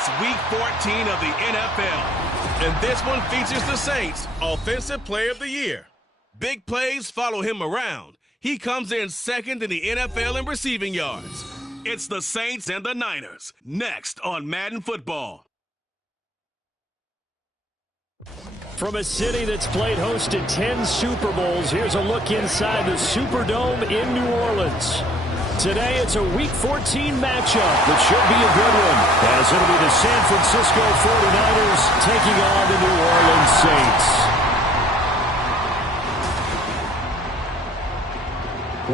It's Week 14 of the NFL, and this one features the Saints' Offensive Player of the Year. Big plays follow him around. He comes in second in the NFL in receiving yards. It's the Saints and the Niners, next on Madden Football. From a city that's played host to 10 Super Bowls, here's a look inside the Superdome in New Orleans. Today, it's a Week 14 matchup that should be a good one, as it'll be the San Francisco 49ers taking on the New Orleans Saints.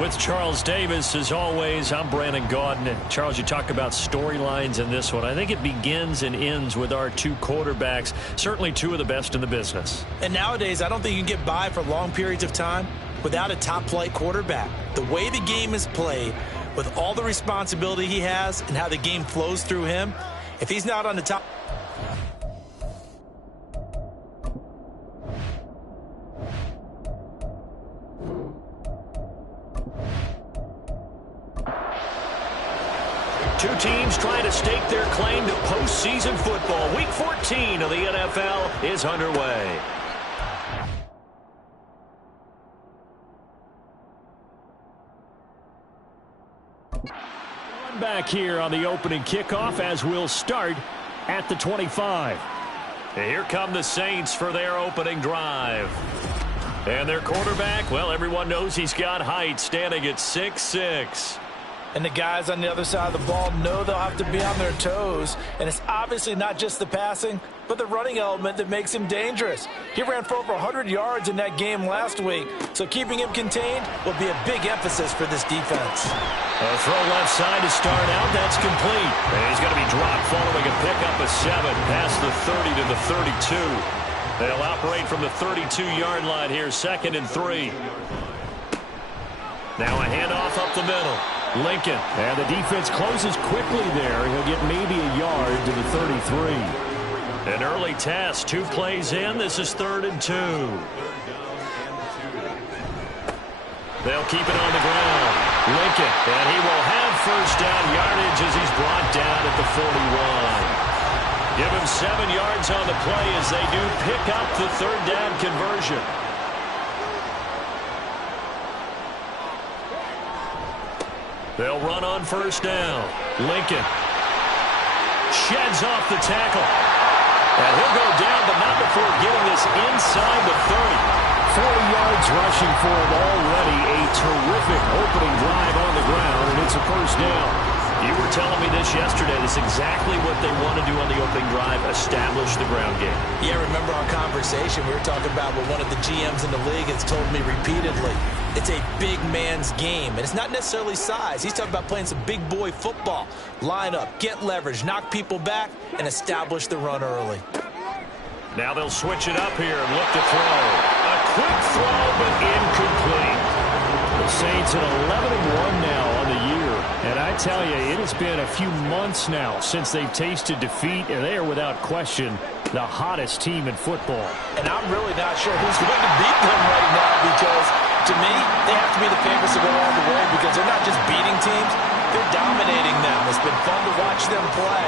With Charles Davis, as always, I'm Brandon Gaudin. And Charles, you talk about storylines in this one. I think it begins and ends with our two quarterbacks, certainly two of the best in the business. And nowadays, I don't think you can get by for long periods of time without a top-flight quarterback. The way the game is played, with all the responsibility he has and how the game flows through him, if he's not on the top... Two teams trying to stake their claim to postseason football. Week 14 of the NFL is underway. One back here on the opening kickoff as we'll start at the 25. And here come the Saints for their opening drive. And their quarterback, well, everyone knows he's got height, standing at 6'6". And the guys on the other side of the ball know they'll have to be on their toes. And it's obviously not just the passing, but the running element that makes him dangerous. He ran for over 100 yards in that game last week, so keeping him contained will be a big emphasis for this defense. A throw left side to start out. That's complete. And he's going to be dropped following a pickup of 7 past the 30 to the 32. They'll operate from the 32-yard line here, 2nd and 3. Now a handoff up the middle. Lincoln, and the defense closes quickly there. He'll get maybe a yard to the 33. An early test, 2 plays in. This is 3rd and 2. They'll keep it on the ground. Lincoln, and he will have first down yardage as he's brought down at the 41. Give him 7 yards on the play as they do pick up the 3rd down conversion. They'll run on first down. Lincoln sheds off the tackle. And he'll go down, but not before getting this inside the 30. 40 yards rushing for him already. A terrific opening drive on the ground, and it's a first down. You were telling me this yesterday. This is exactly what they want to do on the opening drive, establish the ground game. Yeah, remember our conversation? We were talking about what one of the GMs in the league has told me repeatedly. It's a big man's game, and it's not necessarily size. He's talking about playing some big boy football. Line up, get leverage, knock people back, and establish the run early. Now they'll switch it up here and look to throw. A quick throw, but incomplete. The Saints at 11-1 now on the year. And I tell you, it has been a few months now since they've tasted defeat, and they are without question the hottest team in football. And I'm really not sure who's going to beat them right now, because to me, they have to be the favorites to go all the way, because they're not just beating teams, they're dominating them. It's been fun to watch them play,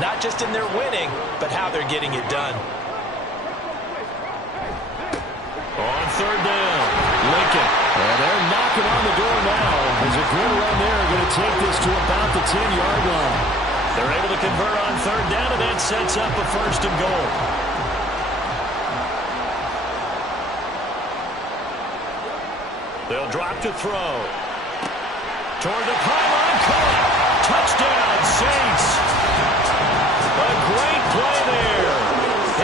not just in their winning, but how they're getting it done. On 3rd down, Lincoln. And they're knocking on the door now. There's a good run there, going to take this to about the 10-yard line. They're able to convert on 3rd down, and that sets up a 1st and goal. They'll drop to throw. Toward the pylon, caught. Touchdown, Saints. A great play there.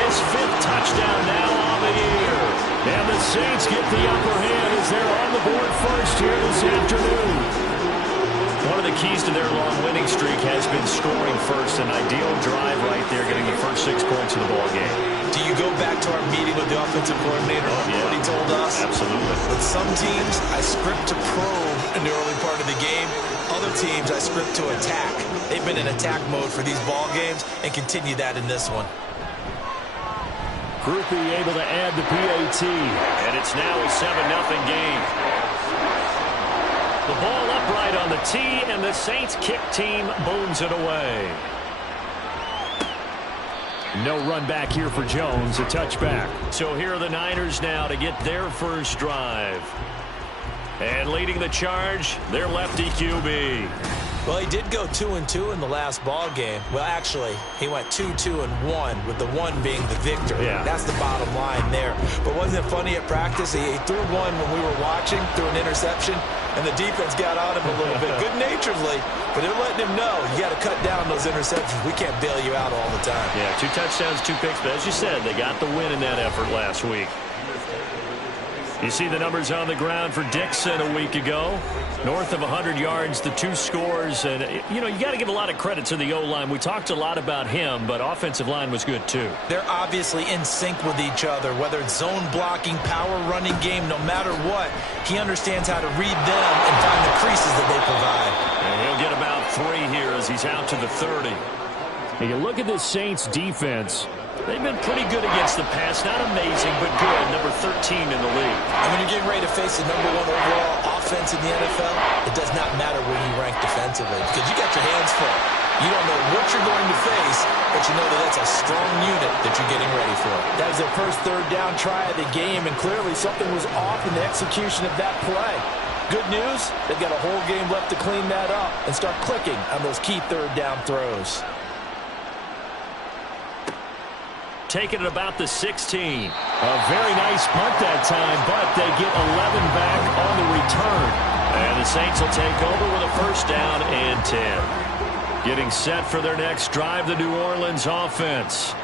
His 5th touchdown now on the year. And the Saints get the upper hand as they're on the board first here this afternoon. One of the keys to their long winning streak has been scoring first. An ideal drive right there, getting the first 6 points of the ball game. Do you go back to our meeting with the offensive coordinator? Yeah. What he told us? Absolutely. With some teams, I script to probe in the early part of the game. Other teams, I script to attack. They've been in attack mode for these ball games and continue that in this one. Groupie able to add the PAT. And it's now a 7-0 game. The ball upright on the tee, and the Saints kick team booms it away. No run back here for Jones, a touchback. So here are the Niners now to get their first drive. And leading the charge, their lefty QB. Well, he did go 2-2 in the last ball game. Well, actually, he went 2-2-1, with the one being the victory. Yeah. That's the bottom line there. But wasn't it funny at practice? He threw one when we were watching, threw an interception, and the defense got on him a little bit, good-naturedly. But they're letting him know, you got to cut down those interceptions. We can't bail you out all the time. Yeah, 2 touchdowns, 2 picks. But as you said, they got the win in that effort last week. You see the numbers on the ground for Dixon a week ago. North of 100 yards, the 2 scores. And, you know, you got to give a lot of credit to the O-line. We talked a lot about him, but offensive line was good, too. They're obviously in sync with each other, whether it's zone blocking, power running game, no matter what. He understands how to read them and find the creases that they provide. And he'll get about 3 here as he's out to the 30. And you look at this Saints defense. They've been pretty good against the pass. Not amazing, but good. Number 13 in the league. And when you're getting ready to face the #1 overall offense in the NFL, it does not matter where you rank defensively because you got your hands full. You don't know what you're going to face, but you know that that's a strong unit that you're getting ready for. That was their first third down try of the game, and clearly something was off in the execution of that play. Good news, they've got a whole game left to clean that up and start clicking on those key third down throws. Taking it about the 16. A very nice punt that time, but they get 11 back on the return. And the Saints will take over with a first down and 10. Getting set for their next drive, the New Orleans offense.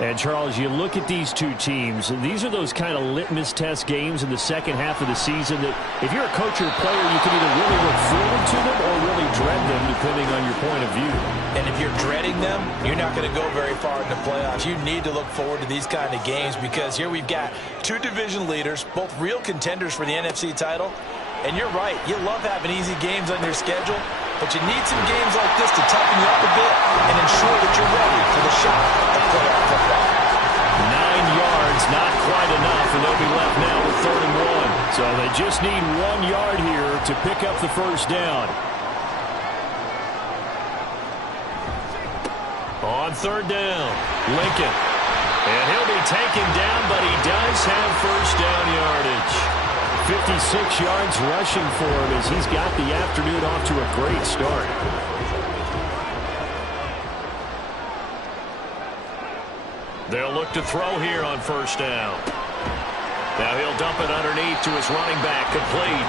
And, Charles, you look at these two teams, and these are those kind of litmus test games in the second half of the season that if you're a coach or a player, you can either really look forward to them or really dread them, depending on your point of view. And if you're dreading them, you're not going to go very far in the playoffs. You need to look forward to these kind of games because here we've got 2 division leaders, both real contenders for the NFC title. And you're right, you love having easy games on your schedule, but you need some games like this to toughen you up a bit and ensure that you're ready for the shot at playoff football. 9 yards, not quite enough, and they'll be left now with 3rd and 1. So they just need 1 yard here to pick up the first down. On 3rd down, Lincoln. And he'll be taken down, but he does have first down yardage. 56 yards rushing for him as he's got the afternoon off to a great start. They'll look to throw here on first down. Now he'll dump it underneath to his running back, complete.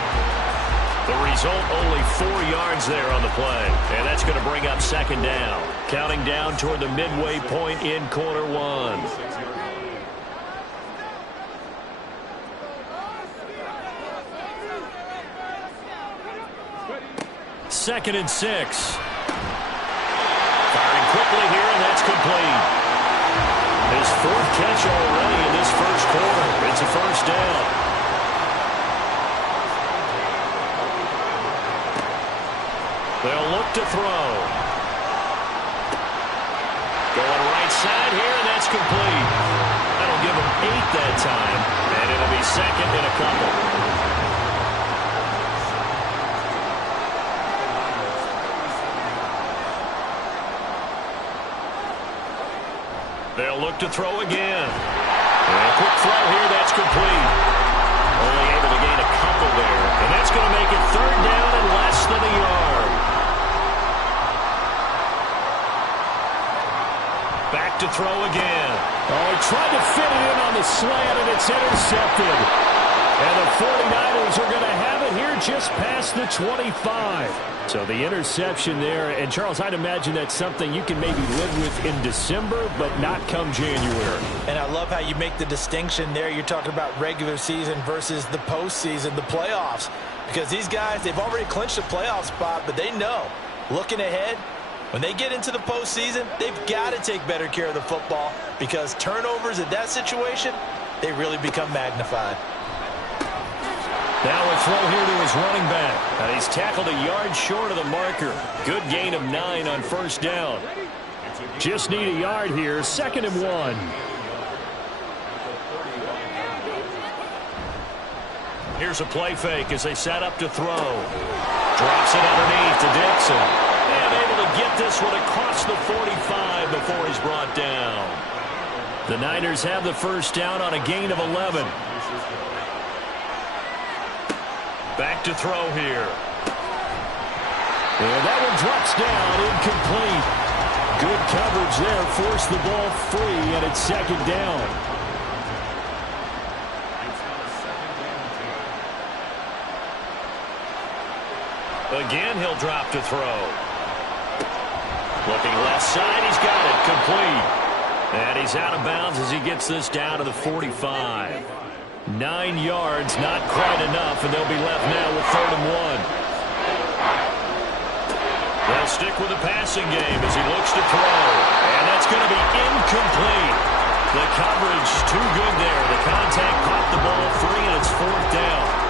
The result, only 4 yards there on the play. And that's going to bring up 2nd down. Counting down toward the midway point in quarter 1. 2nd and 6. Firing quickly here, and that's complete. His 4th catch already in this first quarter. It's a first down. They'll look to throw. Going right side here, and that's complete. That'll give him 8 that time, and it'll be 2nd and a couple. They'll look to throw again. And a quick throw here, that's complete. Only able to gain a couple there. And that's going to make it 3rd down and less than a yard. Back to throw again. Oh, he tried to fit it in on the slant, and it's intercepted. And the 49ers are going to have it here just past the 25. So the interception there, and Charles, I'd imagine that's something you can maybe live with in December, but not come January. And I love how you make the distinction there. You're talking about regular season versus the postseason, the playoffs. Because these guys, they've already clinched a playoff spot, but they know, looking ahead, when they get into the postseason, they've got to take better care of the football because turnovers in that situation, they really become magnified. Now a throw here to his running back. And he's tackled a yard short of the marker. Good gain of 9 on first down. Just need a yard here. 2nd and 1. Here's a play fake as they set up to throw. Drops it underneath to Dixon. And able to get this one across the 45 before he's brought down. The Niners have the first down on a gain of 11. Back to throw here. And that one drops down, incomplete. Good coverage there, forced the ball free, and it's second down. Again, he'll drop to throw. Looking left side, he's got it, complete. And he's out of bounds as he gets this down to the 45. 9 yards, not quite enough, and they'll be left now with 3rd and 1. They'll stick with the passing game as he looks to throw. And that's going to be incomplete. The coverage too good there. The contact caught the ball free, and it's 4th down.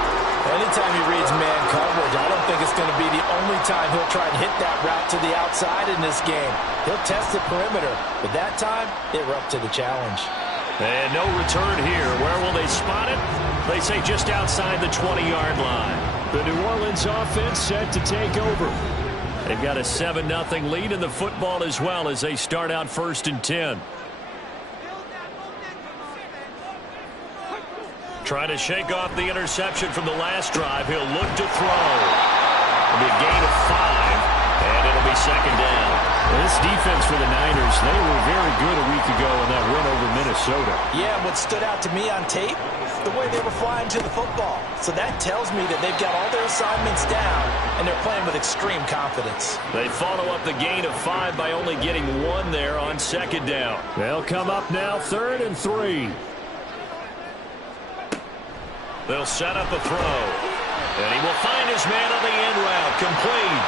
Anytime he reads man coverage, I don't think it's going to be the only time he'll try and hit that route to the outside in this game. He'll test the perimeter, but that time, they were up to the challenge. And no return here. Where will they spot it? They say just outside the 20-yard line. The New Orleans offense set to take over. They've got a 7-0 lead in the football as well as they start out 1st and 10. Trying to shake off the interception from the last drive. He'll look to throw. It'll be a gain of 5, and it'll be second down. This defense for the Niners, they were very good a week ago in that win over Minnesota. Yeah, what stood out to me on tape, the way they were flying to the football. So that tells me that they've got all their assignments down, and they're playing with extreme confidence. They follow up the gain of 5 by only getting 1 there on second down. They'll come up now 3rd and 3. They'll set up a throw. And he will find his man on the end route. Complete.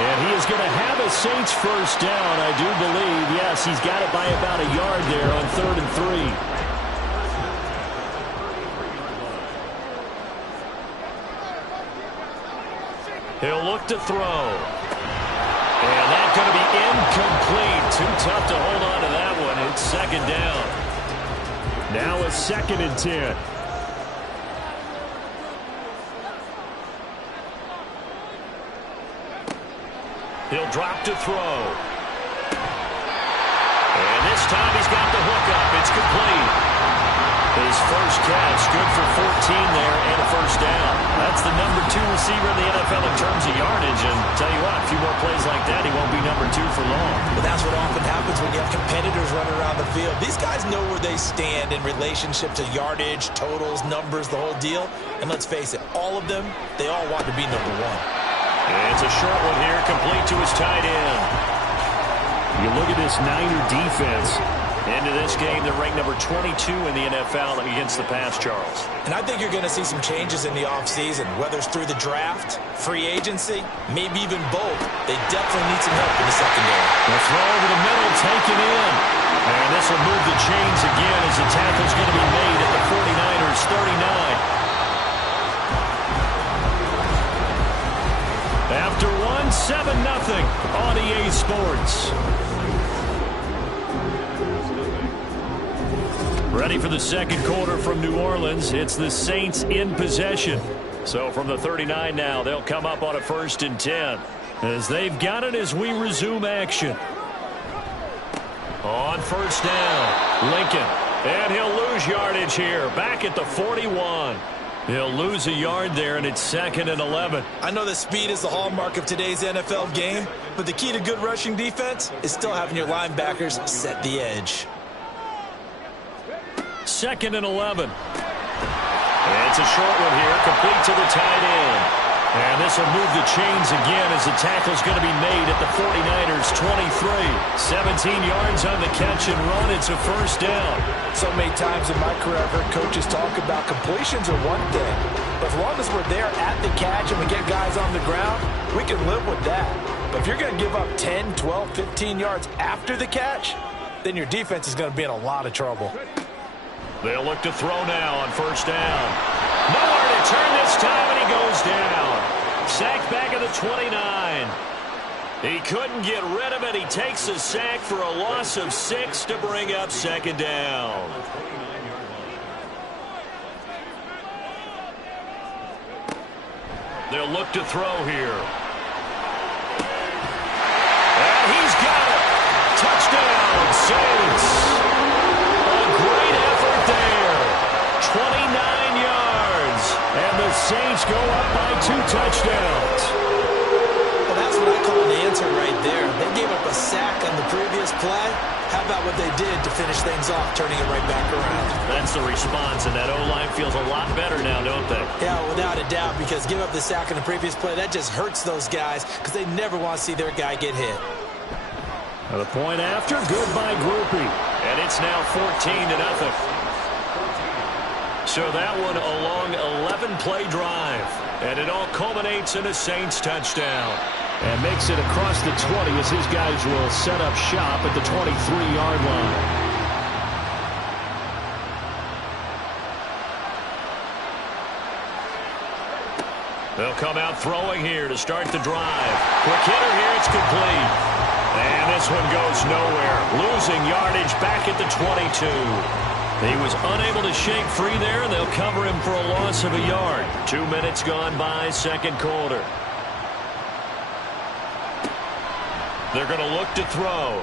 And he is going to have a Saints first down, I do believe. Yes, he's got it by about a yard there on 3rd and 3. He'll look to throw. And that's going to be incomplete. Too tough to hold on to that one. It's second down. Now a 2nd and 10. He'll drop to throw. And this time he's got the hook up. It's complete. His first catch, good for 14 there and a first down. That's the number 2 receiver in the NFL in terms of yardage. And tell you what, a few more plays like that, he won't be number 2 for long. But that's what often happens when you have competitors running around the field. These guys know where they stand in relationship to yardage, totals, numbers, the whole deal. And let's face it, all of them, they all want to be number 1. It's a short one here, complete to his tight end. You look at this Niner defense. Into this game, they're ranked number 22 in the NFL against the pass, Charles. And I think you're going to see some changes in the offseason, whether it's through the draft, free agency, maybe even both. They definitely need some help in the secondary. The throw over the middle, taken in. And this will move the chains again as the tackle's going to be made at the 49ers' 39. After 7-0 on EA Sports. Ready for the second quarter from New Orleans. It's the Saints in possession. So from the 39 now, they'll come up on a 1st and 10. As they've got it as we resume action. On 1st down, Lincoln. And he'll lose yardage here. Back at the 41. He'll lose a yard there, and it's 2nd and 11. I know that speed is the hallmark of today's NFL game, but the key to good rushing defense is still having your linebackers set the edge. 2nd and 11. And it's a short one here, complete to the tight end. And this will move the chains again as the tackle's going to be made at the 49ers' 23. 17 yards on the catch and run. It's a first down. So many times in my career, I've heard coaches talk about completions are one thing. But as long as we're there at the catch and we get guys on the ground, we can live with that. But if you're going to give up 10, 12, 15 yards after the catch, then your defense is going to be in a lot of trouble. They'll look to throw now on 1st down. Nowhere to turn this time, and he goes down. Sacked back at the 29. He couldn't get rid of it. He takes a sack for a loss of 6 to bring up 2nd down. They'll look to throw here. And he's got it. Touchdown, Saints. A Saints go up by 2 touchdowns. Well, that's what I call an answer right there. They gave up a sack on the previous play. How about what they did to finish things off, turning it right back around? That's the response, and that O-line feels a lot better now, don't they? Yeah, without a doubt, because give up the sack on the previous play, that just hurts those guys because they never want to see their guy get hit. The point after, good by Groupie. And it's now 14-0. So that one a long 11-play drive. And it all culminates in a Saints touchdown. And makes it across the 20 as his guys will set up shop at the 23-yard line. They'll come out throwing here to start the drive. Quick hitter here, it's complete. And this one goes nowhere. Losing yardage back at the 22. He was unable to shake free there, and they'll cover him for a loss of a yard. 2 minutes gone by, second quarter. They're going to look to throw.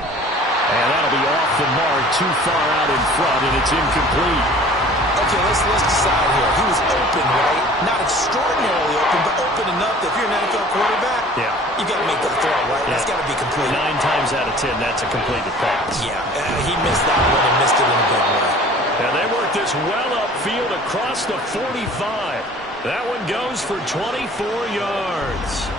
And that'll be off the mark, too far out in front, and it's incomplete. Okay, let's decide here. He was open, right? Not extraordinarily open, but open enough that if you're an NFL quarterback, you got to make that throw, right? Yeah. That's got to be complete. 9 times out of 10, that's a completed pass. Yeah, he missed that one and missed it in a big way. And they work this well upfield across the 45. That one goes for 24 yards.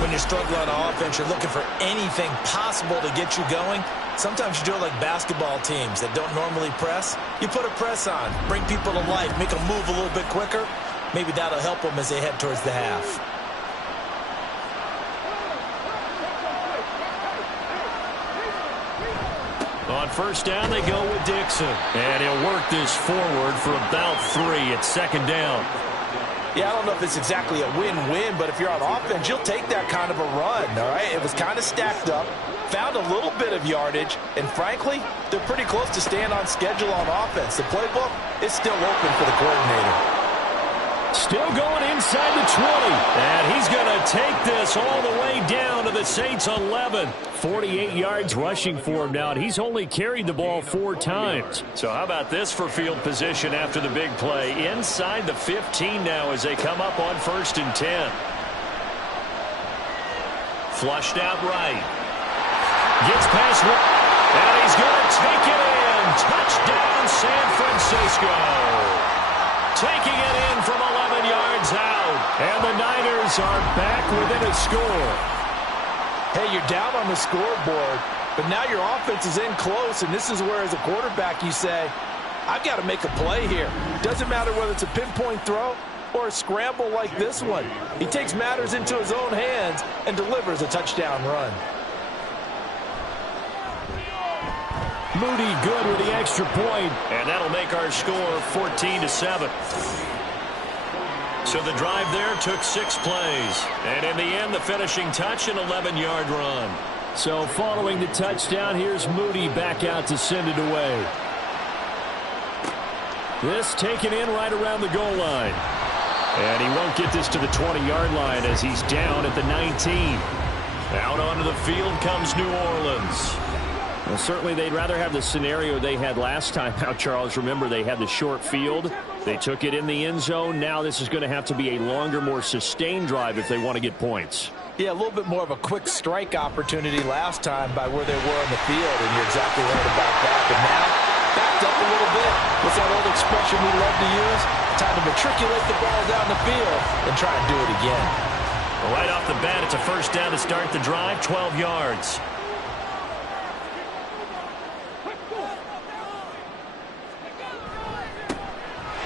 When you're struggling on offense, you're looking for anything possible to get you going. Sometimes you do it like basketball teams that don't normally press. You put a press on, bring people to life, make them move a little bit quicker. Maybe that'll help them as they head towards the half. On first down, they go with Dixon. And he'll work this forward for about 3 at second down. Yeah, I don't know if it's exactly a win-win, but if you're on offense, you'll take that kind of a run, all right? It was kind of stacked up, found a little bit of yardage, and frankly, they're pretty close to staying on schedule on offense. The playbook is still open for the coordinator. Still going inside the 20. And he's going to take this all the way down to the Saints 11. 48 yards rushing for him now, and he's only carried the ball 4 times. So how about this for field position after the big play? Inside the 15 now as they come up on 1st and 10. Flushed out right. Gets past one. And he's going to take it in. Touchdown, San Francisco. Taking it in from 11 yards out. And the Niners are back within a score. Hey, you're down on the scoreboard, but now your offense is in close, and this is where, as a quarterback, you say, I've got to make a play here. Doesn't matter whether it's a pinpoint throw or a scramble like this one. He takes matters into his own hands and delivers a touchdown run. Moody good with the extra point, and that'll make our score 14-7. So the drive there took 6 plays, and in the end, the finishing touch, an 11-yard run. So following the touchdown, here's Moody back out to send it away. This taken in right around the goal line. And he won't get this to the 20-yard line as he's down at the 19. Out onto the field comes New Orleans. Well, certainly they'd rather have the scenario they had last time out, Charles. Remember, they had the short field. They took it in the end zone. Now this is going to have to be a longer, more sustained drive if they want to get points. Yeah, a little bit more of a quick strike opportunity last time by where they were on the field, and you're exactly right about that. But now, backed up a little bit. What's that old expression we love to use? Time to matriculate the ball down the field and try and do it again. Well, right off the bat, it's a first down to start the drive, 12 yards.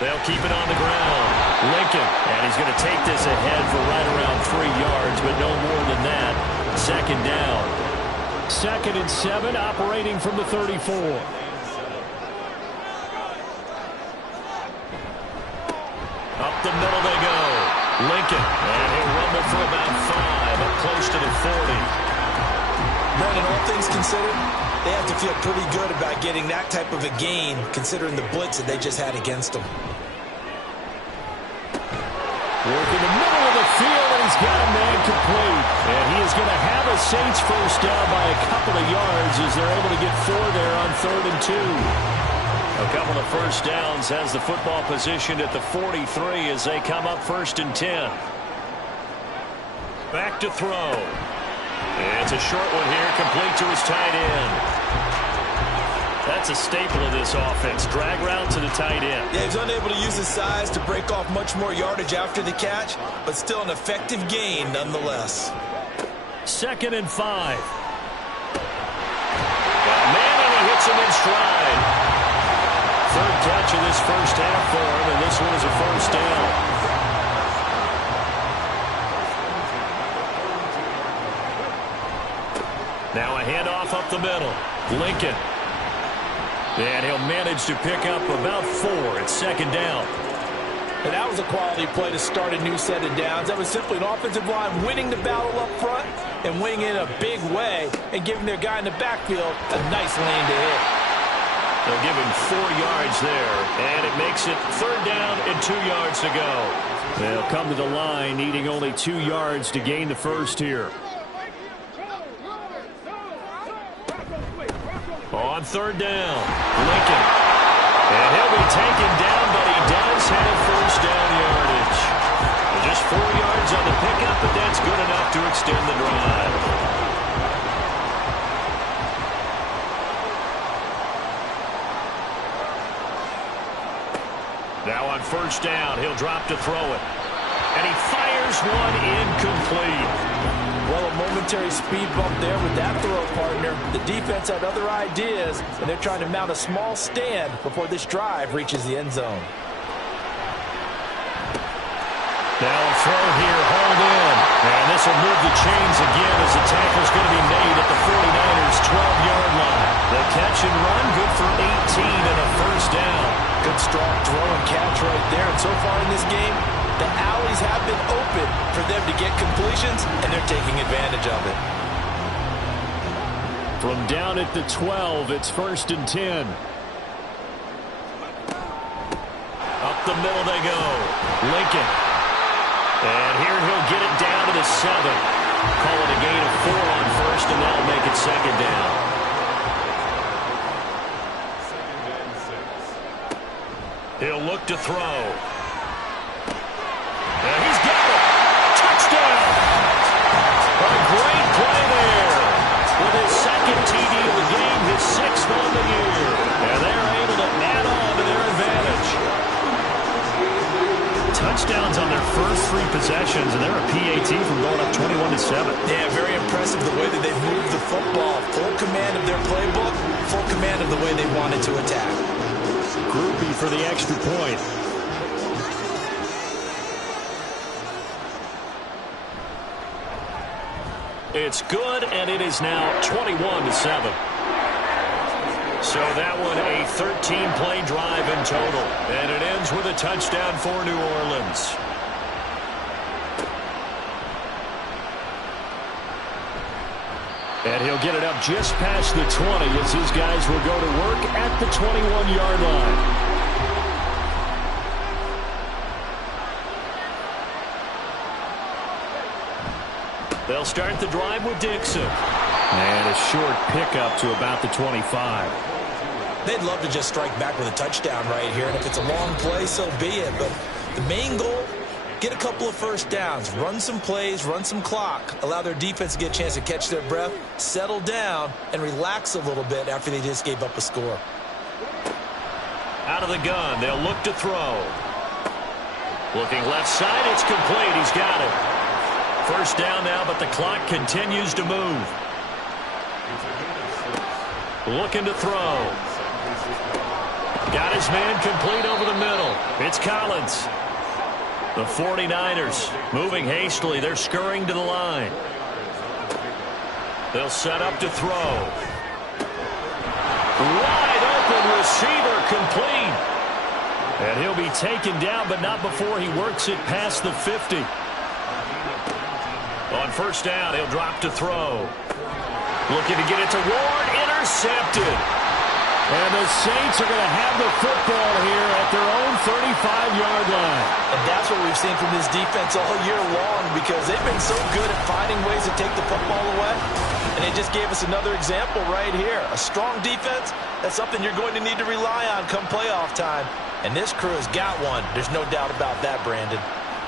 They'll keep it on the ground. Lincoln, and he's going to take this ahead for right around 3 yards, but no more than that. Second down. 2nd and 7, operating from the 34. Up the middle they go. Lincoln, and he'll rumble for about 5, up close to the 40. Brandon, all things considered, they have to feel pretty good about getting that type of a gain, considering the blitz that they just had against them. Work in the middle of the field, and he's got a man complete. And he is going to have a Saints first down by a couple of yards as they're able to get 4 there on 3rd and 2. A couple of first downs has the football positioned at the 43 as they come up 1st and 10. Back to throw. It's a short one here, complete to his tight end. That's a staple of this offense. Drag route to the tight end. Yeah, he's unable to use his size to break off much more yardage after the catch, but still an effective gain nonetheless. 2nd and 5. Got a man, and he hits him in stride. 3rd catch of this first half for him, and this one is a first down. Now a handoff up the middle. Lincoln. And he'll manage to pick up about 4. It's 2nd down. And that was a quality play to start a new set of downs. That was simply an offensive line winning the battle up front and winning in a big way and giving their guy in the backfield a nice lane to hit. They'll give him 4 yards there, and it makes it 3rd down and 2 yards to go. They'll come to the line needing only 2 yards to gain the first here. On 3rd down, Lincoln. And he'll be taken down, but he does have first down yardage. Just 4 yards on the pickup, but that's good enough to extend the drive. Now on 1st down, he'll drop to throw it. And he fires one incomplete. Well, a momentary speed bump there with that throw, partner. The defense had other ideas, and they're trying to mount a small stand before this drive reaches the end zone. Now a throw here, hauled in. And this will move the chains again as the tackle's going to be made at the 49ers' 12-yard line. The catch and run, good for 18 and a first down. Good strong throw and catch right there. And so far in this game, the alleys have been open for them to get completions, and they're taking advantage of it. From down at the 12, it's 1st and 10. Up the middle they go. Lincoln. And here he'll get it down to the 7. Call it a gain of 4 on 1st, and that'll make it 2nd down. He'll look to throw. And he's got it. Touchdown. A great play there. With his 2nd TD of the game, his 6th on the year. And they're able to add on to their advantage. Touchdowns on their first 3 possessions, and they're a PAT from going up 21-7. Yeah, very impressive the way that they've moved the football. Full command of their playbook, full command of the way they wanted to attack. Groupie for the extra point. It's good, and it is now 21-7. So that one a 13-play drive in total. And it ends with a touchdown for New Orleans. And he'll get it up just past the 20 as his guys will go to work at the 21-yard line. They'll start the drive with Dixon. And a short pickup to about the 25. They'd love to just strike back with a touchdown right here, and if it's a long play, so be it. But the main goal, get a couple of first downs, run some plays, run some clock, allow their defense to get a chance to catch their breath, settle down, and relax a little bit after they just gave up a score. Out of the gun, they'll look to throw. Looking left side, it's complete. He's got it. First down now, but the clock continues to move. Looking to throw. Got his man complete over the middle. It's Collins. The 49ers moving hastily. They're scurrying to the line. They'll set up to throw. Wide open receiver complete. And he'll be taken down, but not before he works it past the 50. On first down, he'll drop to throw. Looking to get it to Ward. Intercepted. And the Saints are going to have the football here at their own 35-yard line. And that's that's what we've seen from this defense all year long, because they've been so good at finding ways to take the football away. And they just gave us another example right here. A strong defense, that's something you're going to need to rely on come playoff time. And this crew has got one. There's no doubt about that, Brandon.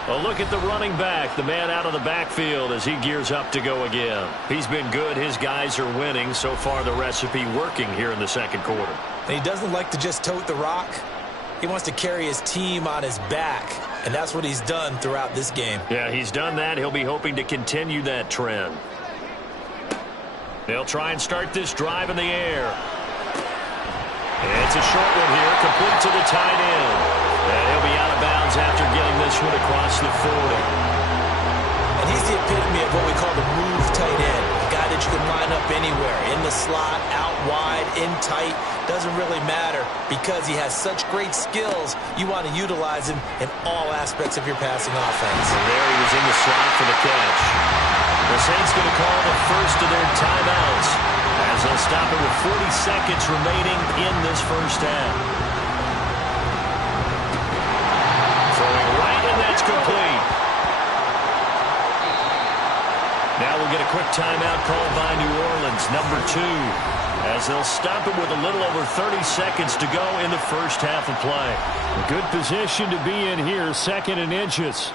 A look at the running back, the man out of the backfield as he gears up to go again. He's been good. His guys are winning. So far, the recipe working here in the second quarter. And he doesn't like to just tote the rock. He wants to carry his team on his back, and that's what he's done throughout this game. Yeah, he's done that. He'll be hoping to continue that trend. They'll try and start this drive in the air. It's a short one here, complete to the tight end. And he'll be out of bounds after getting this one across the 40. And he's the epitome of what we call the move tight end. A guy that you can line up anywhere, in the slot, out wide, in tight. Doesn't really matter because he has such great skills. You want to utilize him in all aspects of your passing offense. And there he was in the slot for the catch. The Saints going to call the first of their timeouts as they'll stop it with 40 seconds remaining in this first half. Throwing right, and that's complete. Now we'll get a quick timeout called by New Orleans, number 2, as they'll stop it with a little over 30 seconds to go in the first half of play. A good position to be in here, 2nd and inches.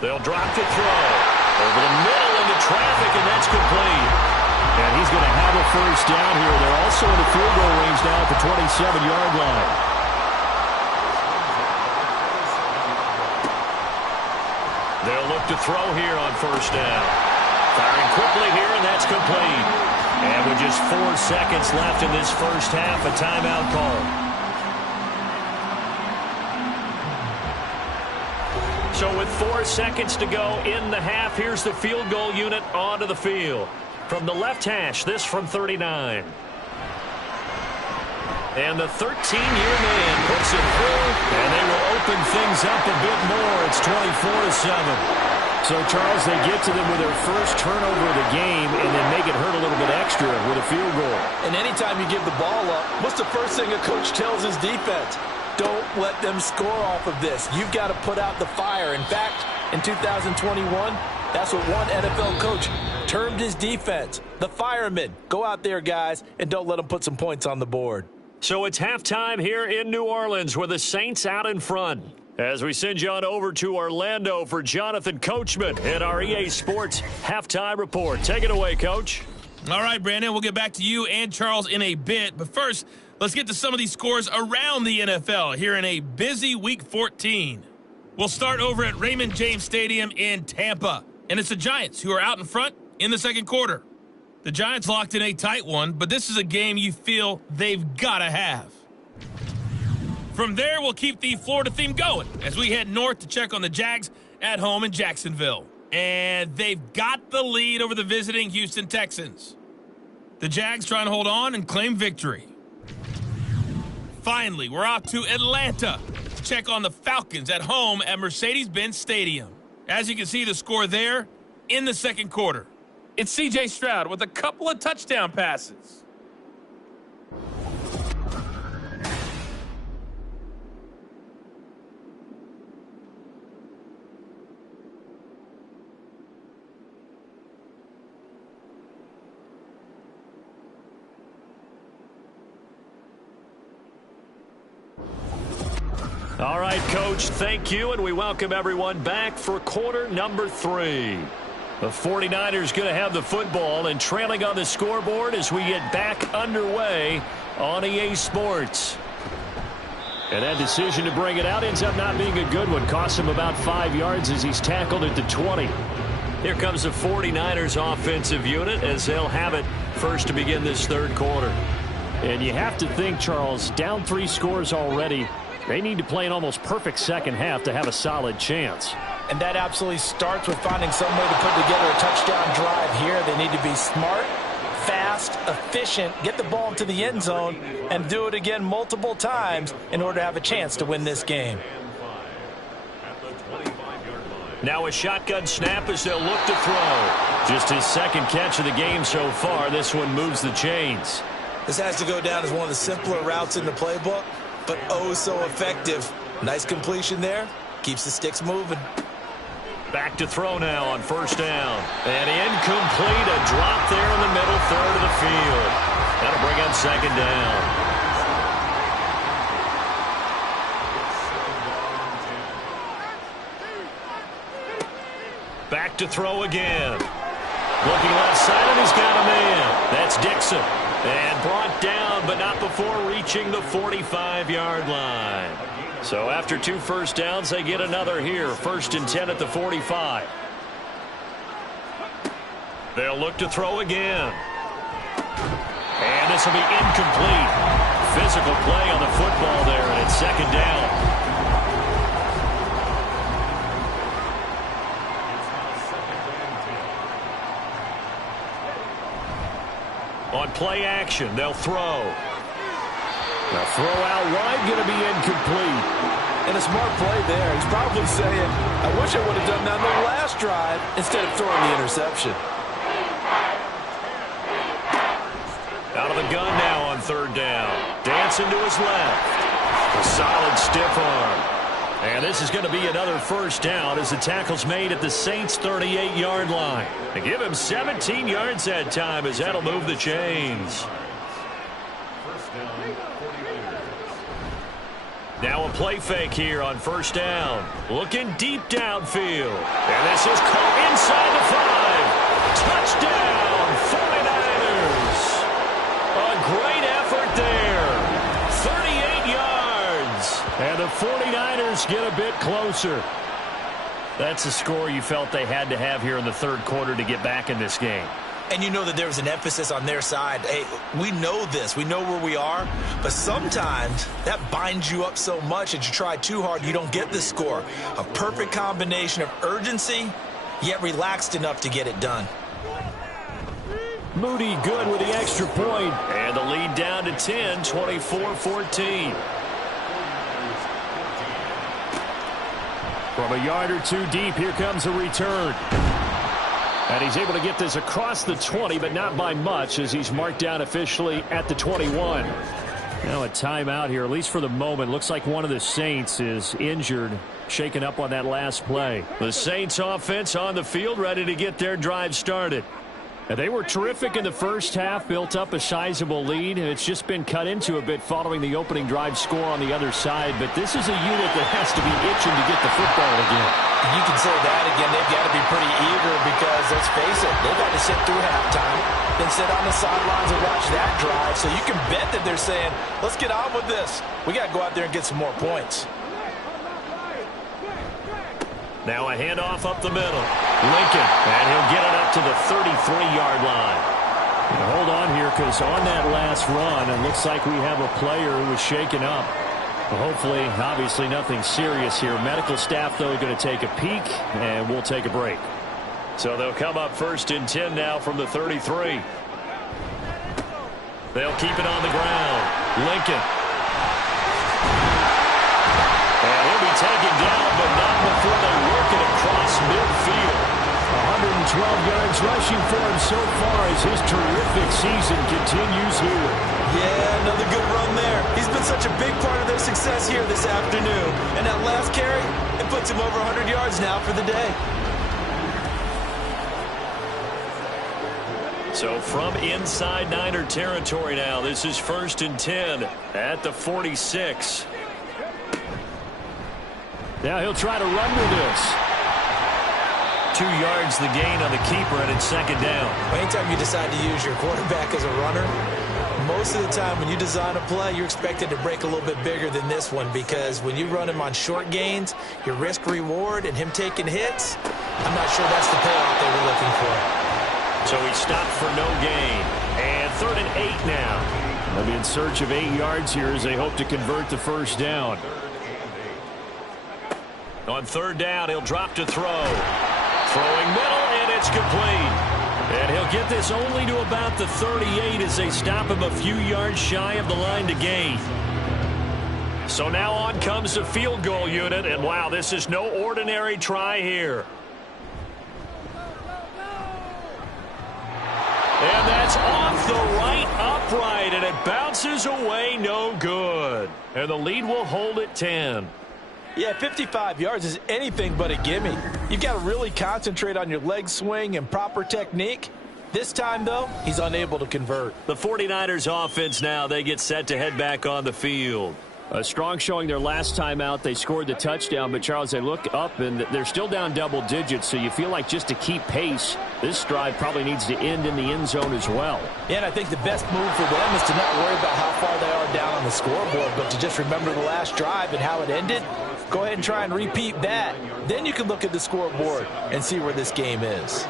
They'll drop the throw. Over the middle into traffic, and that's complete. And he's going to have a first down here. They're also in the field goal range now at the 27-yard line. They'll look to throw here on first down. Firing quickly here, and that's complete. And with just 4 seconds left in this first half, a timeout call. So with 4 seconds to go in the half, here's the field goal unit onto the field. From the left hash, this from 39. And the 13-year man puts it through, and they will open things up a bit more. It's 24-7. So, Charles, they get to them with their first turnover of the game and then make it hurt a little bit extra with a field goal. And anytime you give the ball up, what's the first thing a coach tells his defense? Don't let them score off of this. You've got to put out the fire. In fact, in 2021, that's what one NFL coach termed his defense. The firemen. Go out there, guys, and don't let them put some points on the board. So it's halftime here in New Orleans with the Saints out in front. As we send you on over to Orlando for Jonathan Coachman at our EA Sports Halftime Report. Take it away, Coach. All right, Brandon, we'll get back to you and Charles in a bit. But first, let's get to some of these scores around the NFL here in a busy Week 14. We'll start over at Raymond James Stadium in Tampa. And it's the Giants who are out in front in the second quarter. The Giants locked in a tight one, but this is a game you feel they've got to have. From there, we'll keep the Florida theme going as we head north to check on the Jags at home in Jacksonville. And they've got the lead over the visiting Houston Texans. The Jags trying to hold on and claim victory. Finally, we're off to Atlanta to check on the Falcons at home at Mercedes-Benz Stadium. As you can see, the score there in the second quarter. It's C.J. Stroud with a couple of touchdown passes. All right, Coach, thank you, and we welcome everyone back for quarter number 3. The 49ers going to have the football and trailing on the scoreboard as we get back underway on EA Sports. And that decision to bring it out ends up not being a good one. Costs him about 5 yards as he's tackled at the 20. Here comes the 49ers offensive unit as they'll have it first to begin this third quarter. And you have to think, Charles, down 3 scores already. They need to play an almost perfect second half to have a solid chance. And that absolutely starts with finding some way to put together a touchdown drive here. They need to be smart, fast, efficient, get the ball into the end zone, and do it again multiple times in order to have a chance to win this game. Now a shotgun snap as they'll look to throw. Just his second catch of the game so far. This one moves the chains. This has to go down as one of the simpler routes in the playbook. but oh so effective. Nice completion there. Keeps the sticks moving. Back to throw now on first down. And incomplete. A drop there in the middle third of the field. That'll bring up second down. Back to throw again. Looking left side, and he's got a man. That's Dixon. And brought down, but not before reaching the 45-yard line. So after 2 first downs, they get another here. 1st and 10 at the 45. They'll look to throw again. And this will be incomplete. Physical play on the football there, and it's second down. On play action, they'll throw. The throw out wide, going to be incomplete. And a smart play there. He's probably saying, I wish I would have done that on the last drive instead of throwing the interception. Out of the gun now on third down. Dancing to his left. A solid stiff arm. And this is going to be another first down as the tackle's made at the Saints' 38-yard line. They give him 17 yards that time as that'll move the chains. Now a play fake here on first down. Looking deep downfield. And this is caught inside the 5. Touchdown, 49ers. A great effort there. 38 yards. And the 49ers get a bit closer. That's the score you felt they had to have here in the third quarter to get back in this game. And you know that there was an emphasis on their side. Hey, we know this. We know where we are. But sometimes that binds you up so much that you try too hard, you don't get the score. A perfect combination of urgency, yet relaxed enough to get it done. Moody good with the extra point. And the lead down to 10, 24-14. From a yard or two deep, here comes a return. And he's able to get this across the 20, but not by much, as he's marked down officially at the 21. Now a timeout here, at least for the moment. Looks like one of the Saints is injured, shaken up on that last play. The Saints offense on the field, ready to get their drive started. And they were terrific in the first half, built up a sizable lead, and it's just been cut into a bit following the opening drive score on the other side. But this is a unit that has to be itching to get the football again. You can say that again. They've got to be pretty eager because, let's face it, they've had to sit through halftime, then sit on the sidelines and watch that drive. So you can bet that they're saying, let's get on with this. We got to go out there and get some more points. Now a handoff up the middle. Lincoln, and he'll get it up to the 33-yard line. Now hold on here, because on that last run, it looks like we have a player who was shaken up. Well, hopefully, obviously nothing serious here. Medical staff, though, going to take a peek, and we'll take a break. So they'll come up 1st and 10 now from the 33. They'll keep it on the ground. Lincoln. And he'll be taken down, but not before they work it across midfield. 112 yards rushing for him so far as his terrific season continues here. Yeah, another good run there. He's been such a big part of their success here this afternoon. And that last carry, it puts him over 100 yards now for the day. So from inside Niner territory now, this is 1st and 10 at the 46. Now he'll try to run with this. 2 yards the gain on the keeper, and it's second down. Anytime you decide to use your quarterback as a runner, most of the time when you design a play, you're expected to break a little bit bigger than this one, because when you run him on short gains, your risk reward and him taking hits, I'm not sure that's the payoff they were looking for. So he stopped for no gain. And 3rd and 8 now. They'll be in search of 8 yards here as they hope to convert the first down. On 3rd down, he'll drop to throw. Throwing middle, and it's complete. And he'll get this only to about the 38 as they stop him a few yards shy of the line to gain. So now on comes the field goal unit, and wow, this is no ordinary try here. And that's off the right upright, and it bounces away no good. And the lead will hold at 10. Yeah, 55 yards is anything but a gimme. You've got to really concentrate on your leg swing and proper technique. This time, though, he's unable to convert. The 49ers offense now, they get set to head back on the field. A strong showing their last time out. They scored the touchdown, but, Charles, they look up, and they're still down double digits, so you feel like just to keep pace, this drive probably needs to end in the end zone as well. Yeah, and I think the best move for them is to not worry about how far they are down on the scoreboard, but to just remember the last drive and how it ended. Go ahead and try and repeat that. Then you can look at the scoreboard and see where this game is.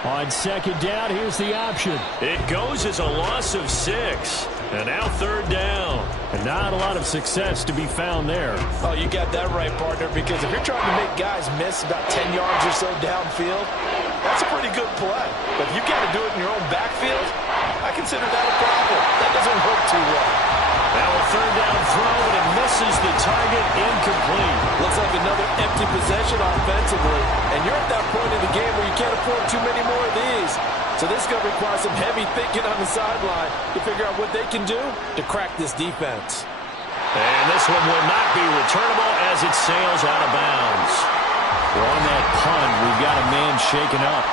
On second down, here's the option. It goes as a loss of 6. And now third down. And not a lot of success to be found there. Oh, you got that right, partner, because if you're trying to make guys miss about 10 yards or so downfield, that's a pretty good play. But if you got to do it in your own backfield, I consider that a problem. That doesn't work too well. Now a third down throw, and it misses the target, incomplete. Looks like another empty possession offensively. And you're at that point in the game where you can't afford too many more of these. So this is going to require some heavy thinking on the sideline to figure out what they can do to crack this defense. And this one will not be returnable as it sails out of bounds. Well, on that punt, we've got a man shaken up.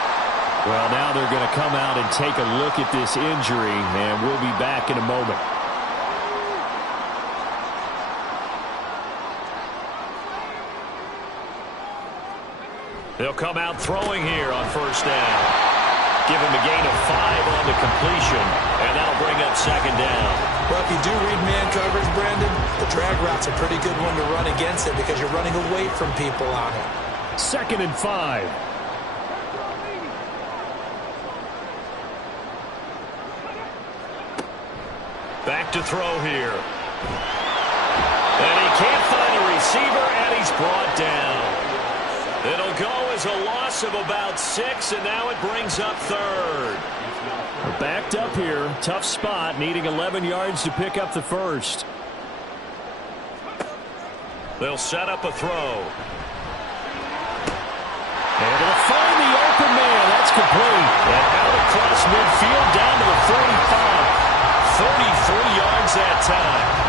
Well, now they're going to come out and take a look at this injury, and we'll be back in a moment. They'll come out throwing here on first down. Give him a gain of 5 on the completion, and that'll bring up second down. Well, if you do read man coverage, Brandon, the drag route's a pretty good one to run against it because you're running away from people on it. 2nd and 5. Back to throw here. And he can't find a receiver, and he's brought down. It'll go as a loss of about 6, and now it brings up third. We're backed up here. Tough spot, needing 11 yards to pick up the first. They'll set up a throw. And it'll find the open man. That's complete. And out across midfield down to the 45. 33 yards that time.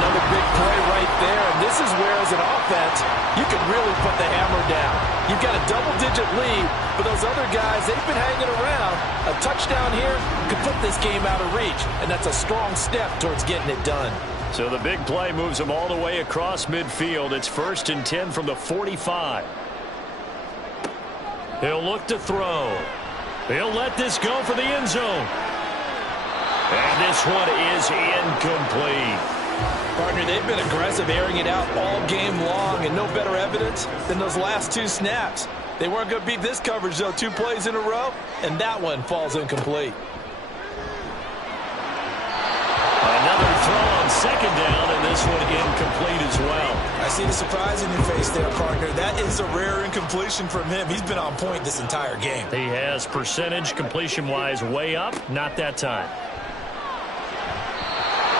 Another big play right there, and this is where, as an offense, you can really put the hammer down. You've got a double-digit lead, but those other guys, they've been hanging around. A touchdown here could put this game out of reach, and that's a strong step towards getting it done. So the big play moves them all the way across midfield. It's 1st and 10 from the 45. He'll look to throw. He'll let this go for the end zone. And this one is incomplete. Partner, they've been aggressive, airing it out all game long, and no better evidence than those last 2 snaps. They weren't going to beat this coverage, though, 2 plays in a row, and that one falls incomplete. Another throw on second down, and this one incomplete as well. I see the surprise in your face there, partner. That is a rare incompletion from him. He's been on point this entire game. He has percentage completion-wise way up, not that time.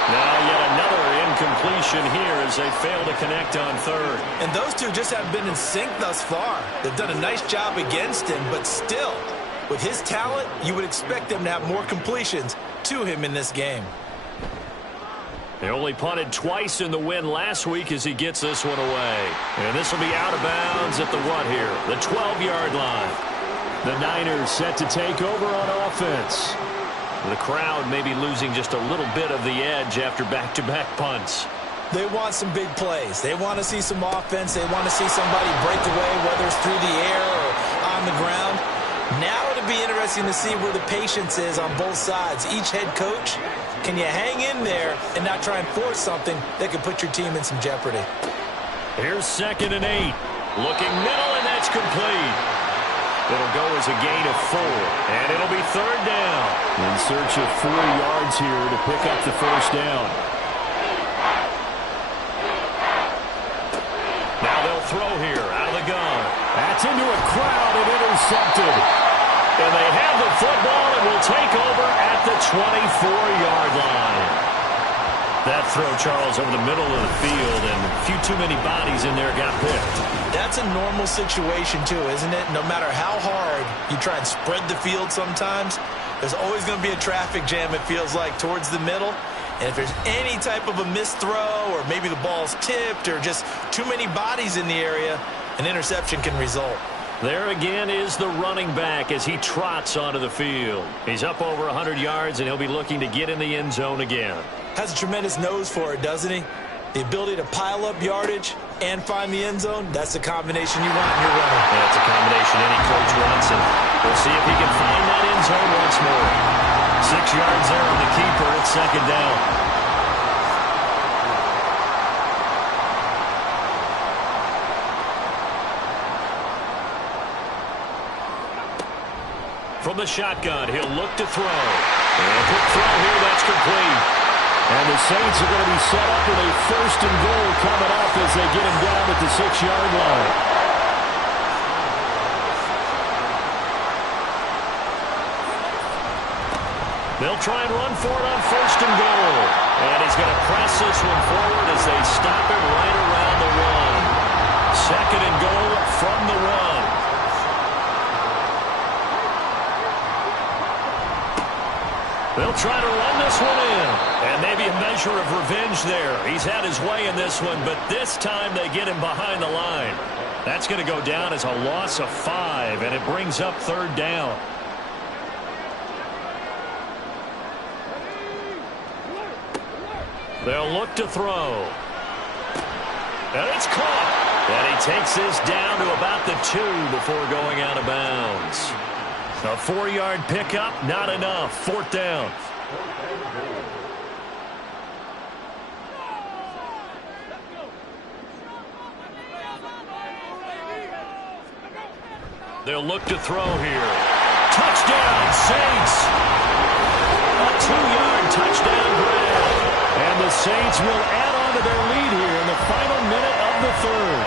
Now yet another incompletion here as they fail to connect on third. And those two just haven't been in sync thus far. They've done a nice job against him, but still, with his talent, you would expect them to have more completions to him in this game. They only punted twice in the win last week as he gets this one away. And this will be out of bounds at the what here? The 12-yard line. The Niners set to take over on offense. The crowd may be losing just a little bit of the edge after back-to-back punts. They want some big plays. They want to see some offense. They want to see somebody break away, whether it's through the air or on the ground. Now it'll be interesting to see where the patience is on both sides. Each head coach, can you hang in there and not try and force something that could put your team in some jeopardy? Here's 2nd and 8. Looking middle, and that's complete. It'll go as a gain of 4, and it'll be third down. In search of 4 yards here to pick up the first down. Now they'll throw here out of the gun. That's into a crowd and intercepted. And they have the football and will take over at the 24-yard line. That throw, Charles, over the middle of the field, and a few too many bodies in there got picked. That's a normal situation, too, isn't it? No matter how hard you try and spread the field sometimes, there's always going to be a traffic jam, it feels like, towards the middle. And if there's any type of a missed throw or maybe the ball's tipped or just too many bodies in the area, an interception can result. There again is the running back as he trots onto the field. He's up over 100 yards, and he'll be looking to get in the end zone again. Has a tremendous nose for it, doesn't he? The ability to pile up yardage and find the end zone, that's the combination you want in your running. Yeah, it's a combination any coach wants, and we'll see if he can find that end zone once more. 6 yards there on the keeper. It's second down. From the shotgun, he'll look to throw. And a quick throw here, that's complete. And the Saints are going to be set up with a first and goal coming up as they get him down at the 6-yard line. They'll try and run for it on first and goal. And he's going to press this one forward as they stop him right around the 1. Second and goal from the 1. They'll try to run this one in. And maybe a measure of revenge there. He's had his way in this one, but this time they get him behind the line. That's going to go down as a loss of 5, and it brings up third down. They'll look to throw. And it's caught. And he takes this down to about the 2 before going out of bounds. A 4-yard pickup, not enough. Fourth down. They'll look to throw here. Touchdown, Saints! A 2-yard touchdown grab. And the Saints will add on to their lead here in the final minute of the third.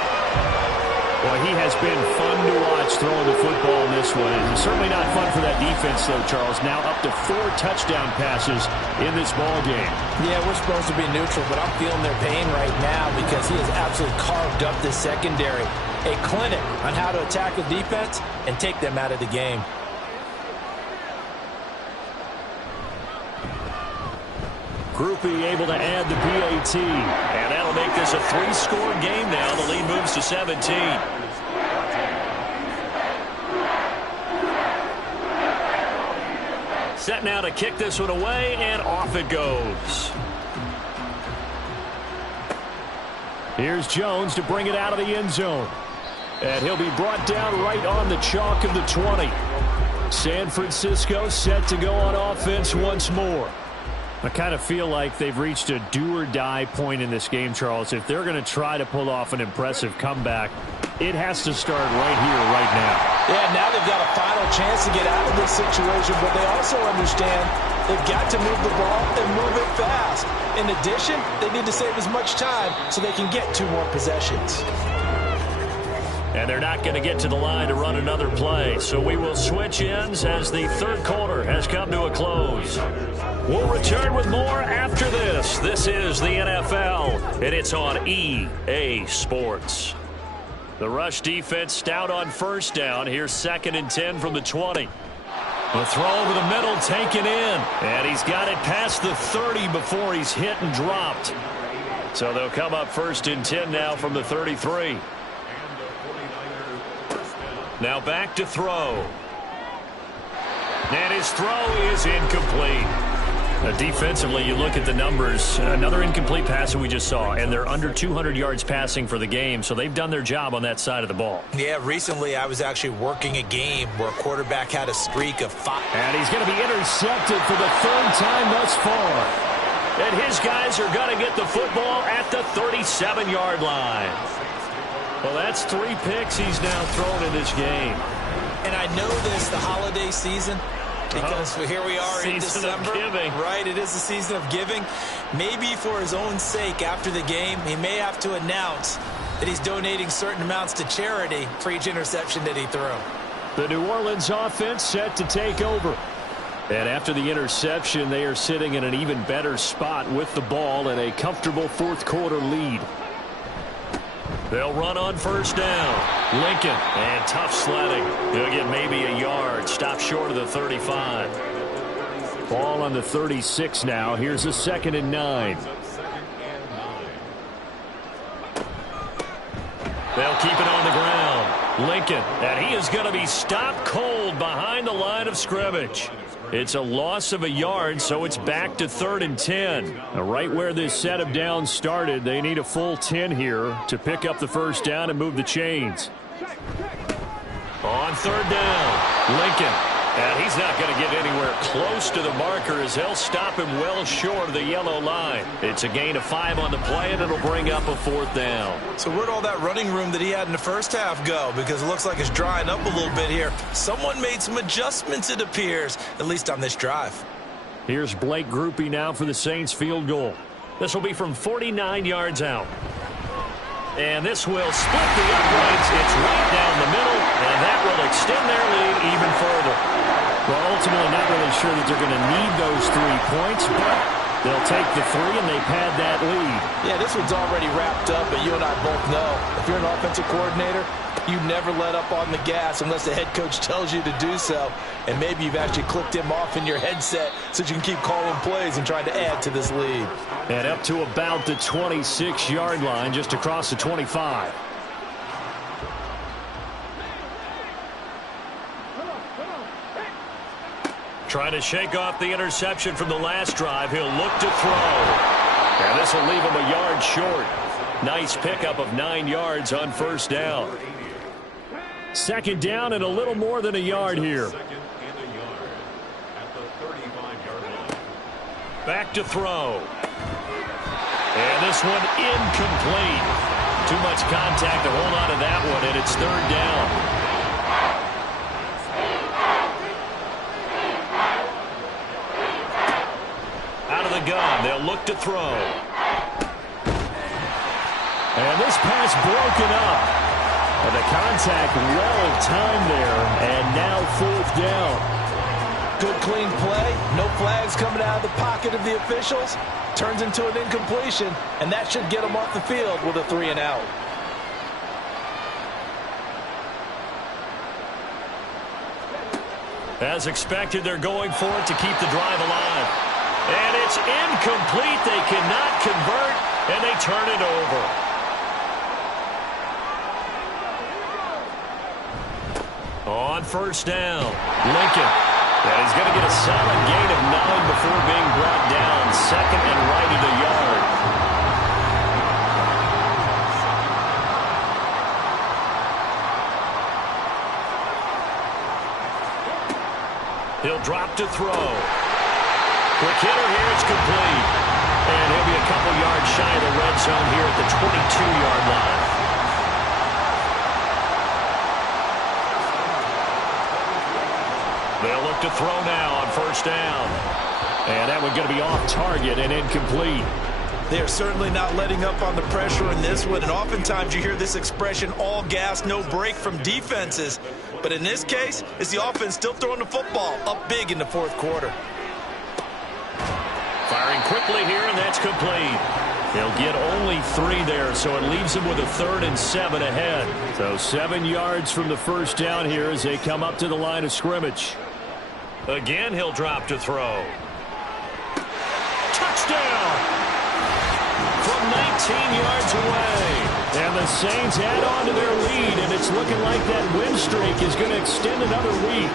Boy, he has been fun to watch throwing the football in this one. It's certainly not fun for that defense, though, Charles. Now up to 4 touchdown passes in this ball game. Yeah, we're supposed to be neutral, but I'm feeling their pain right now because he has absolutely carved up this secondary. A clinic on how to attack the defense and take them out of the game. Groupie able to add the PAT. And that'll make this a 3-score game now. The lead moves to 17. Set now to kick this one away, and off it goes. Here's Jones to bring it out of the end zone. And he'll be brought down right on the chalk of the 20. San Francisco set to go on offense once more. I kind of feel like they've reached a do-or-die point in this game, Charles. If they're going to try to pull off an impressive comeback, it has to start right here, right now. Yeah, now they've got a final chance to get out of this situation, but they also understand they've got to move the ball and move it fast. In addition, they need to save as much time so they can get 2 more possessions. And they're not going to get to the line to run another play. So we will switch ends as the third quarter has come to a close. We'll return with more after this. This is the NFL, and it's on EA Sports. The rush defense stout on first down. Here's 2nd and 10 from the 20. The throw over the middle taken in. And he's got it past the 30 before he's hit and dropped. So they'll come up 1st and 10 now from the 33. Now back to throw. And his throw is incomplete. Defensively, you look at the numbers. Another incomplete pass that we just saw, and they're under 200 yards passing for the game, so they've done their job on that side of the ball. Yeah, recently I was actually working a game where a quarterback had a streak of 5. And he's going to be intercepted for the 3rd time thus far. And his guys are going to get the football at the 37-yard line. Well, that's 3 picks he's now thrown in this game. And I know this, the holiday season, because here we are in December. Of giving. Right, it is the season of giving. Maybe for his own sake after the game, he may have to announce that he's donating certain amounts to charity for each interception that he threw. The New Orleans offense set to take over. And after the interception, they are sitting in an even better spot with the ball and a comfortable fourth quarter lead. They'll run on first down. Lincoln, and tough sledding. He'll get maybe a yard. Stop short of the 35. Ball on the 36 now. Here's a 2nd and 9. They'll keep it on the ground. Lincoln, and he is going to be stopped cold behind the line of scrimmage. It's a loss of a yard, so it's back to 3rd and 10. Now, right where this set of downs started, they need a full 10 here to pick up the first down and move the chains. On 3rd down, Lincoln. And he's not going to get anywhere close to the marker as they'll stop him well short of the yellow line. It's a gain of 5 on the play, and it'll bring up a 4th down. So where'd all that running room that he had in the first half go? Because it looks like it's drying up a little bit here. Someone made some adjustments, it appears, at least on this drive. Here's Blake Grupe now for the Saints field goal. This will be from 49 yards out. And this will split the uprights. It's right down the middle, and that will extend their lead even further. Well, ultimately not really sure that they're going to need those 3 points, but they'll take the 3 and they pad that lead. Yeah, this one's already wrapped up, but you and I both know if you're an offensive coordinator, you never let up on the gas unless the head coach tells you to do so. And maybe you've actually clicked him off in your headset so you can keep calling plays and trying to add to this lead. And up to about the 26-yard line, just across the 25. Trying to shake off the interception from the last drive. He'll look to throw. And this will leave him a yard short. Nice pickup of 9 yards on first down. 2nd down and a little more than a yard here. Back to throw. And this one incomplete. Too much contact to hold on to that one, and it's 3rd down. Out of the gun, they'll look to throw. And this pass broken up. And the contact well timed there, and now 4th down. Good clean play, no flags coming out of the pocket of the officials. Turns into an incompletion, and that should get them off the field with a 3 and out. As expected, they're going for it to keep the drive alive. And it's incomplete. They cannot convert, and they turn it over. On first down, Lincoln. And he's going to get a solid gain of 9 before being brought down. 2nd and right at a yard. He'll drop to throw. Quick hitter here, it's complete. And he'll be a couple yards shy of the red zone here at the 22-yard line. They'll look to throw now on first down. And that one's going to be off target and incomplete. They are certainly not letting up on the pressure in this one, and oftentimes you hear this expression, all gas, no break from defenses. But in this case, it's the offense still throwing the football up big in the 4th quarter. Firing quickly here, and that's complete. They'll get only 3 there, so it leaves them with a 3rd and 7 ahead. So 7 yards from the first down here as they come up to the line of scrimmage. Again, he'll drop to throw. Touchdown! From 19 yards away. And the Saints add on to their lead, and it's looking like that win streak is going to extend another week.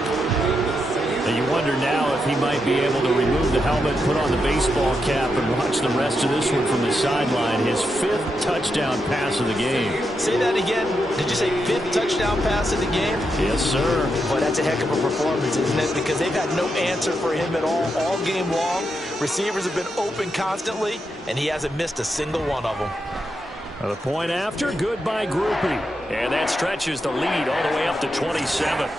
And you wonder now if he might be able to remove the helmet, put on the baseball cap, and watch the rest of this one from the sideline. His 5th touchdown pass of the game. Say that again. Did you say 5th touchdown pass of the game? Yes, sir. Boy, that's a heck of a performance, isn't it? Because they've had no answer for him at all game long. Receivers have been open constantly, and he hasn't missed a single one of them. The point after, good by Grupe. And that stretches the lead all the way up to 27.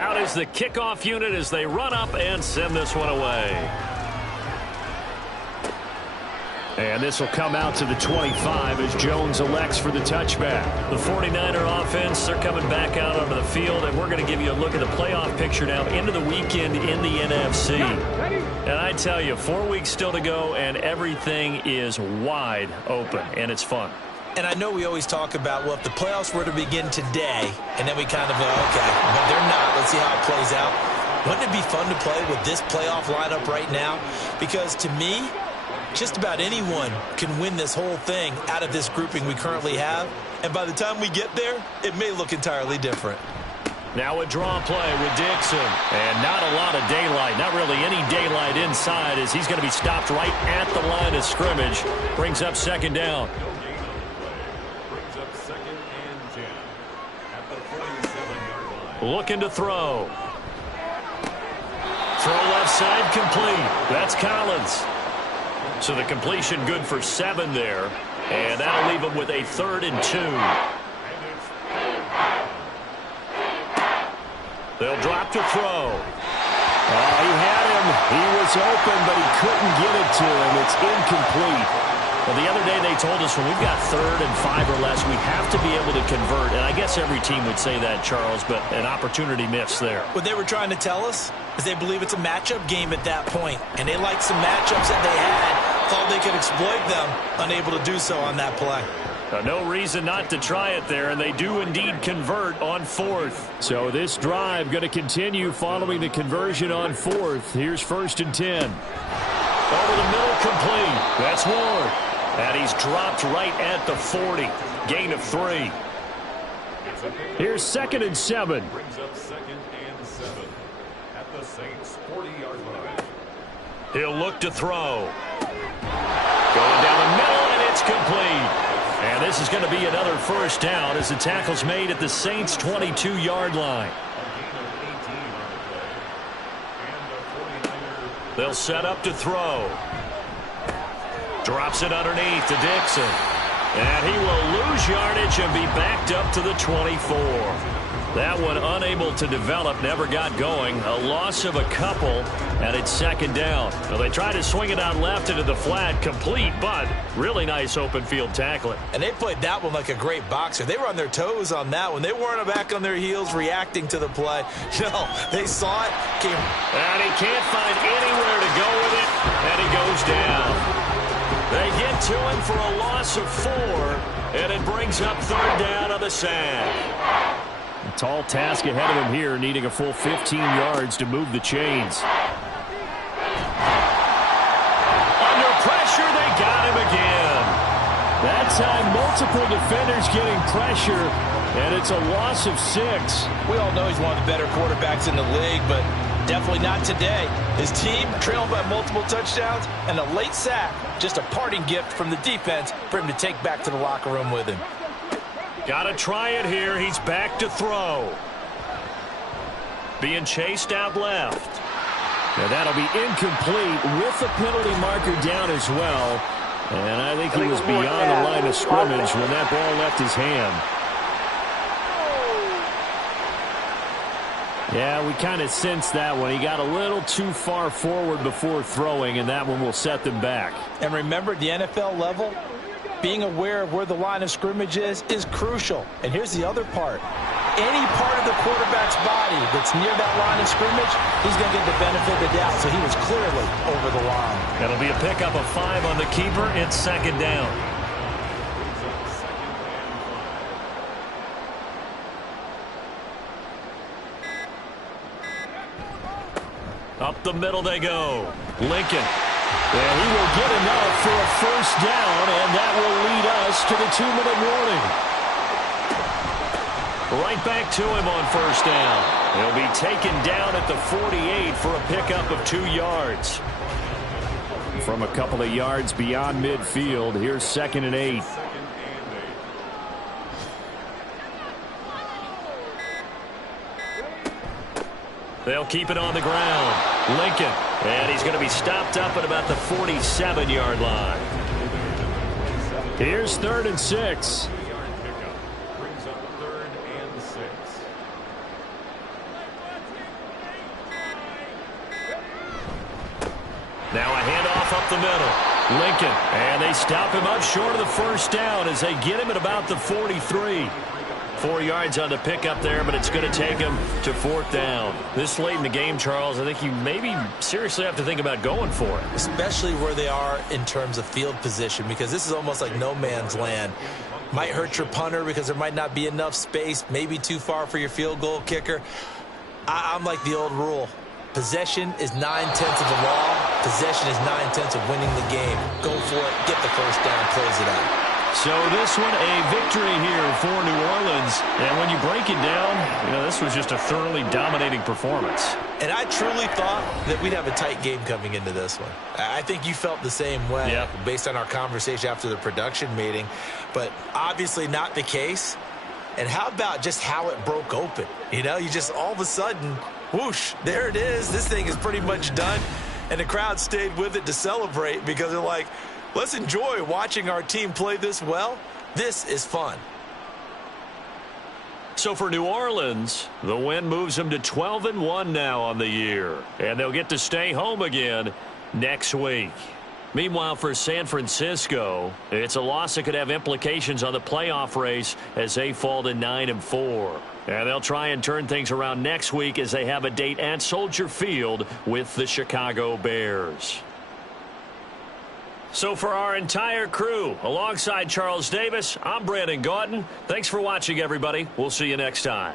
Out is the kickoff unit as they run up and send this one away. And this will come out to the 25 as Jones elects for the touchback. The 49er offense, they're coming back out onto the field, and we're going to give you a look at the playoff picture now into the weekend in the NFC. And I tell you, 4 weeks still to go, and everything is wide open, and it's fun. And I know we always talk about, well, if the playoffs were to begin today, and then we kind of go, okay, but they're not. Let's see how it plays out. Wouldn't it be fun to play with this playoff lineup right now? Because to me, just about anyone can win this whole thing out of this grouping we currently have. And by the time we get there, it may look entirely different. Now a draw play with Dixon. And not a lot of daylight. Not really any daylight inside as he's going to be stopped right at the line of scrimmage. Brings up second down. Looking to throw. Throw left side complete. That's Collins. So the completion good for 7 there. And that'll leave him with a 3rd and 2. They'll drop to throw. He had him. He was open, but he couldn't get it to him. It's incomplete. Well, the other day they told us when we've got 3rd and 5 or less, we have to be able to convert. And I guess every team would say that, Charles, but an opportunity missed there. What they were trying to tell us is they believe it's a matchup game at that point. And they liked some matchups that they had, thought they could exploit them, unable to do so on that play. No reason not to try it there, and they do indeed convert on 4th. So this drive going to continue following the conversion on 4th. Here's 1st and 10. Over the middle, complete. That's Ward. And he's dropped right at the 40. Gain of 3. Here's 2nd and 7. Brings up 2nd and 7 at the Saints' 40-yard line. He'll look to throw. Going down the middle, and it's complete. And this is going to be another 1st down as the tackle's made at the Saints' 22-yard line. They'll set up to throw. Drops it underneath to Dixon. And he will lose yardage and be backed up to the 24. That one unable to develop, never got going. A loss of a couple, and it's 2nd down. Well, they tried to swing it out left into the flat, complete, but really nice open field tackling. And they played that one like a great boxer. They were on their toes on that one. They weren't back on their heels reacting to the play. No, they saw it. And he can't find anywhere to go with it, and he goes down. They get to him for a loss of 4, and it brings up 3rd down on the sack. A tall task ahead of him here, needing a full 15 yards to move the chains. Under pressure, they got him again. That time, multiple defenders getting pressure, and it's a loss of 6. We all know he's one of the better quarterbacks in the league, but definitely not today. His team trailed by multiple touchdowns and a late sack. Just a parting gift from the defense for him to take back to the locker room with him. Got to try it here. He's back to throw. Being chased out left. Now that'll be incomplete with the penalty marker down as well. And I think he was beyond the line of scrimmage when that ball left his hand. Yeah, we kind of sensed that one. He got a little too far forward before throwing, and that one will set them back. And remember, at the NFL level, being aware of where the line of scrimmage is crucial. And here's the other part. Any part of the quarterback's body that's near that line of scrimmage, he's going to get the benefit of the doubt. So he was clearly over the line. That'll be a pickup of 5 on the keeper. It's 2nd down. Up the middle they go. Lincoln. And he will get enough for a 1st down, and that will lead us to the 2-minute warning. Right back to him on 1st down. He'll be taken down at the 48 for a pickup of 2 yards. From a couple of yards beyond midfield, here's 2nd and 8. They'll keep it on the ground. Lincoln. And he's going to be stopped up at about the 47-yard line. Here's 3rd and 6. Now a handoff up the middle. Lincoln, and they stop him up short of the first down as they get him at about the 43. 4 yards on the pickup there, but it's going to take him to 4th down. This late in the game, Charles, I think you maybe seriously have to think about going for it. Especially where they are in terms of field position, because this is almost like no man's land. Might hurt your punter because there might not be enough space, maybe too far for your field goal kicker. I'm like the old rule. Possession is 9/10 of the law. Possession is 9/10 of winning the game. Go for it, get the first down, close it out. So this one, a victory here for New Orleans. And when you break it down, this was just a thoroughly dominating performance. And I truly thought that we'd have a tight game coming into this one. I think you felt the same way based on our conversation after the production meeting. But obviously not the case. And how about just how it broke open? You just all of a sudden, whoosh, there it is. This thing is pretty much done. And the crowd stayed with it to celebrate because they're like, let's enjoy watching our team play this well. This is fun. So for New Orleans, the win moves them to 12-1 now on the year. And they'll get to stay home again next week. Meanwhile, for San Francisco, it's a loss that could have implications on the playoff race as they fall to 9-4. And they'll try and turn things around next week as they have a date at Soldier Field with the Chicago Bears. So for our entire crew, alongside Charles Davis, I'm Brandon Gaudin. Thanks for watching, everybody. We'll see you next time.